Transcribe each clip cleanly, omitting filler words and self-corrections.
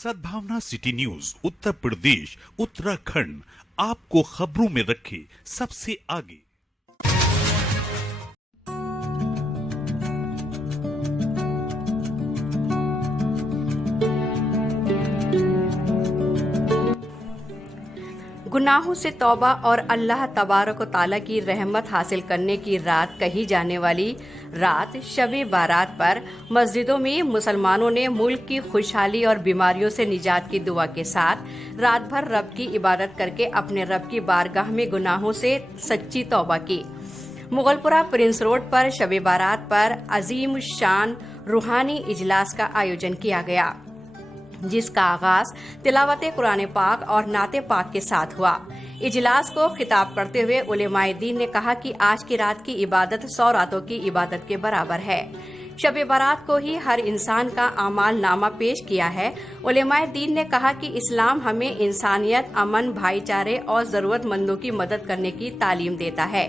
सद्भावना city news Uttar Pradesh Uttarakhand आपको खबरों में रखे सबसे आगे। गुनाहों से तौबा और अल्लाह तबारक व तआला की रहमत हासिल करने की रात कही जाने वाली रात शब-ए बारात पर मस्जिदों में मुसलमानों ने मुल्क की खुशहाली और बीमारियों से निजात की दुआ के साथ रात भर रब की इबादत करके अपने रब की बारगाह में गुनाहों से सच्ची तौबा की। मुगलपुरा प्रिंस रोड पर शब-ए बारात पर अजीम शान रूहानी इजलास का आयोजन किया गया, जिसका आगाज तिलावत कुरान पाक और नाते पाक के साथ हुआ। इजलास को खिताब करते हुए उलेमाए दीन ने कहा कि आज की रात की इबादत 100 रातों की इबादत के बराबर है। शब-ए बारात को ही हर इंसान का आमाल नामा पेश किया है। उलेमाए दीन ने कहा कि इस्लाम हमें इंसानियत, अमन, भाईचारे और जरूरतमंदों की मदद करने की तालीम देता है,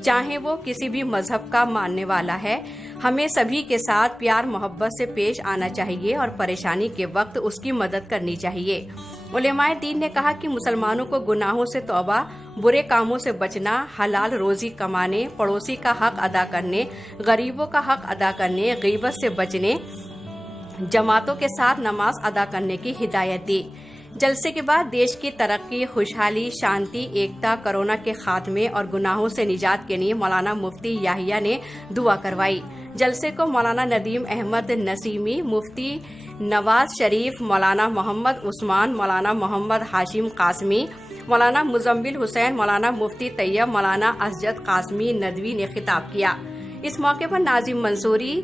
चाहे वो किसी भी मजहब का मानने वाला है। हमें सभी के साथ प्यार मोहब्बत से पेश आना चाहिए और परेशानी के वक्त उसकी मदद करनी चाहिए। उलेमाए दीन ने कहा कि मुसलमानों को गुनाहों से तौबा, बुरे कामों से बचना, हलाल रोजी कमाने, पड़ोसी का हक अदा करने, गरीबों का हक अदा करने, गीबत से बचने, जमातों के साथ नमाज अदा करने की हिदायत दी। जलसे के बाद देश की तरक्की, खुशहाली, शांति, एकता, कोरोना के खात्मे और गुनाहों से निजात के लिए मौलाना मुफ्ती याहिया ने दुआ करवाई। जलसे को मौलाना नदीम अहमद नसीमी, मुफ्ती नवाज शरीफ, मौलाना मोहम्मद उस्मान, मौलाना मोहम्मद हाशिम कासमी, मौलाना मुजम्मिल हुसैन, मौलाना मुफ्ती तैयब, मौलाना असजद कासमी नदवी ने खिताब किया। इस मौके पर नाजिम मंसूरी,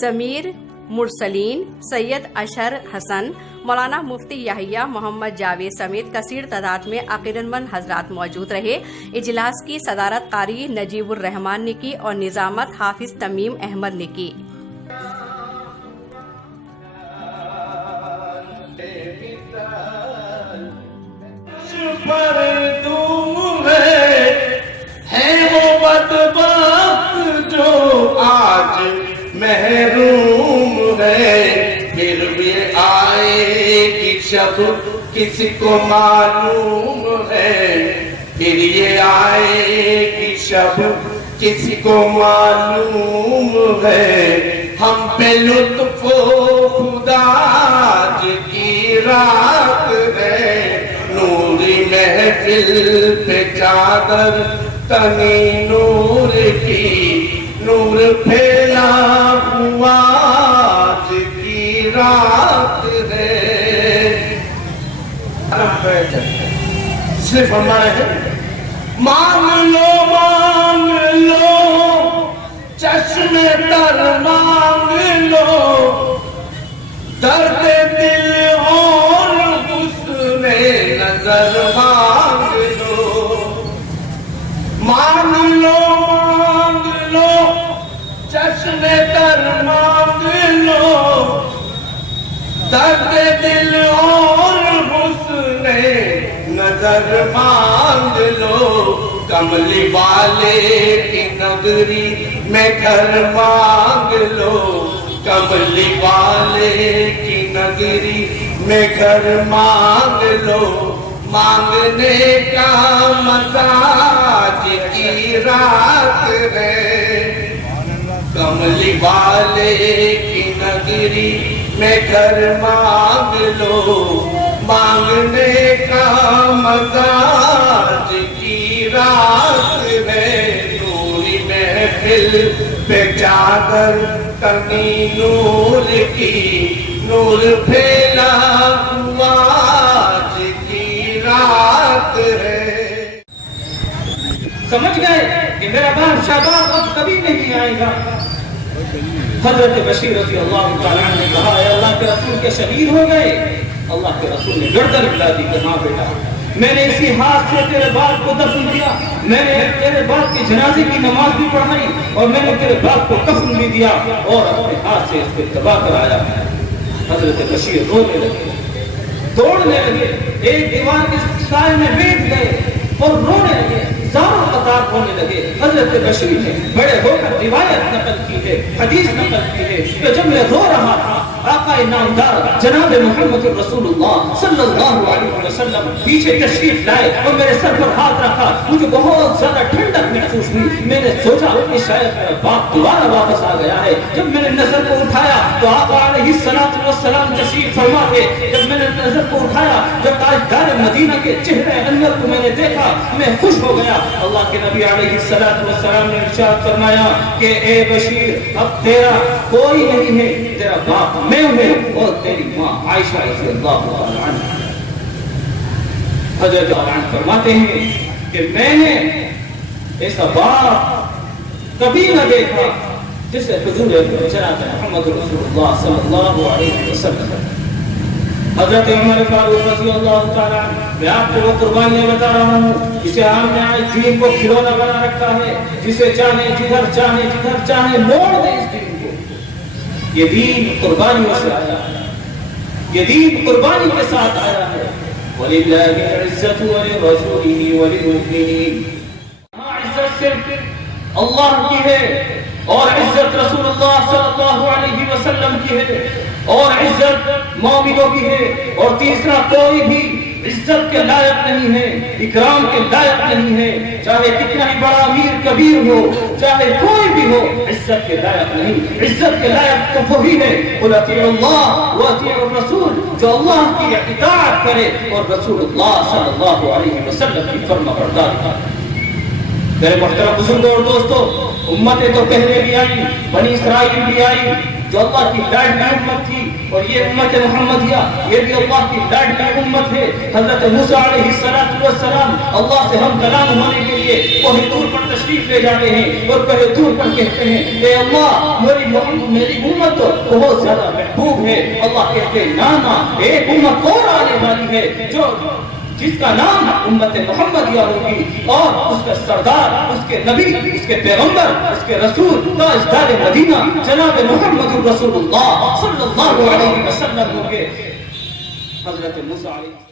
जमीर मुरसलीन, सैयद अशर हसन, मौलाना मुफ्ती याहिया, मोहम्मद जावेद समेत कसीर तादाद में अकीदतमंद हजरात मौजूद रहे। इजलास की सदारत कारी नजीबुर रहमान ने की और निजामत हाफिज तमीम अहमद ने की। फिर भी आएगी शब किसी को मालूम है, फिर ये आएगी शब किसी को मालूम है। हम पे लुत्फो खुदा की रात है, नूरी महफिल पे चादर तनी नूर की, नूर फैला हुआ रात है। सिर्फ हमारे है, मांग लो चश्मे तर मांग लो, दर्द दिल और हुस्ने नजर मांग लो। मांग लो चश्मे तर मांग लो, दर्द दिल और हुस्ने नजर मांग लो। कमली वाले की नगरी में घर मांग लो, कमली वाले की नगरी में घर मांग लो। मांगने का मजाज की रात है, कमली वाले की नगरी में घर मांग लो। मांगने का मजाज की रात है, नूरी महफिल पे चादर तनी नूर की, नूर फैला हुआ आज की रात है। समझ गए कि मेरा बाप शाबाब अब कभी नहीं आएगा। हजरत बशीर रज़ी अल्लाह तआला ने कहा, अल्लाह के रसूल के शहीद हो गए। अल्लाह के रसूल ने गर्दन हिला दी कि हाँ बेटा, मैंने इसी हाथ से तेरे बाप को दफन किया, मैंने तेरे बाप की जनाजे की नमाज भी पढ़ाई और मैंने तेरे बाप को कफन भी दिया और अपने हाथ से इसको तबाह कराया। हजरत बशीर रोने लगे, दौड़ने लगे, एक दीवार के साए में बैठ गए और रोने लगे, ज़ारों कतार होने लगे। हजरत बशीर ने बड़े होकर रिवायत नकल की है, हदीस नकल की है कि जब मैं रो रहा था آقا نامدار جناب محمد رسول اللہ صلی اللہ علیہ وسلم پیچھے تشریف لائے اور میرے سر پر ہاتھ رکھا. مجھے بہت زیادہ ٹھنڈک محسوس ہوئی. میں نے سوچا کہ شاید میرا باپ دوبارہ واپس آ گیا ہے. جب میں نے نظر کو اٹھایا تو آقا علیہ السلام تشریف فرما تھے. جب میں نے نظر کو اٹھایا, جب تاجدار مدینہ کے چہرے انور کو میں نے دیکھا, میں خوش ہو گیا. اللہ کے نبی علیہ السلام نے ارشاد فرمایا کہ اے بشیر, اب تیرا کوئی نہیں ہے, تیرا باپ میں ہوں اور تیری ماں عائشہ رضی اللہ عنہا. حضرت فرماتے ہیں کہ میں نے ایسا باپ کبھی نہ دیکھا جسے حضور جناب محمد رسول اللہ صلی اللہ علیہ وسلم. حضرت عمر فاروق رضی اللہ تعالی عنہ, میں آپ کو وہ قربانیاں بتا رہا ہوں جسے ہم نے آج دین کو کھلونا بنا رکھا ہے, جسے چاہے جدھر چاہے موڑ دیں اس دین کو. یہ دین قربانیوں سے آیا ہے, یہ دین قربانی کے ساتھ آیا ہے. وَلِلَّهِ الْعِزَّةُ وَلِرَسُولِهِ وَلِلْمُؤْمِنِينَ. عزت صرف اللہ کی ہے اور عزت رسول اللہ صلی اللہ علیہ وسلم کی ہے اور عزت مومنوں کی ہے. اور تیسرا کوئی بھی عزت کے لائق نہیں ہے, اکرام کے لائق نہیں ہے, چاہے کتنا ہی بڑا امیر کبیر ہو, چاہے کوئی بھی ہو, عزت کے لائق نہیں. عزت کے لائق تو وہی ہے قُلْ اطیعوا اللَّهَ وَاطِیعُوا الرَّسُولَ, جو اللہ کی اطاعت کرے اور رسول اللہ صلی اللہ علیہ وسلم کی فرما برداری کرے. میرے محترم بزرگوں اور دوستوں, امتیں تو پہلے بھی آئی, بنی اسرائیل بھی آئی جو اللہ کی لاڈلی امت تھی, اور یہ امت محمدیہ یہ بھی اللہ کی لاڈلی امت ہے. حضرت موسیٰ علیہ السلام اللہ سے ہم کلام ہونے کے لیے کوہ طور پر تشریف لے جاتے ہیں اور کوہ طور پر کہتے ہیں اے اللہ میری امت تو بہت زیادہ محبوب ہے. اللہ کہتے ہیں نانا, ایک امت اور آنے والی ہے جو جس کا نام امت محمدیہ ہوگی, اور اس کا سردار, اس کے نبی, اس کے پیغمبر, اس کے رسول تاجدار مدینہ جناب محمد رسول اللہ صلی اللہ علیہ وسلم ہوں گے. حضرت موسیٰ علیہ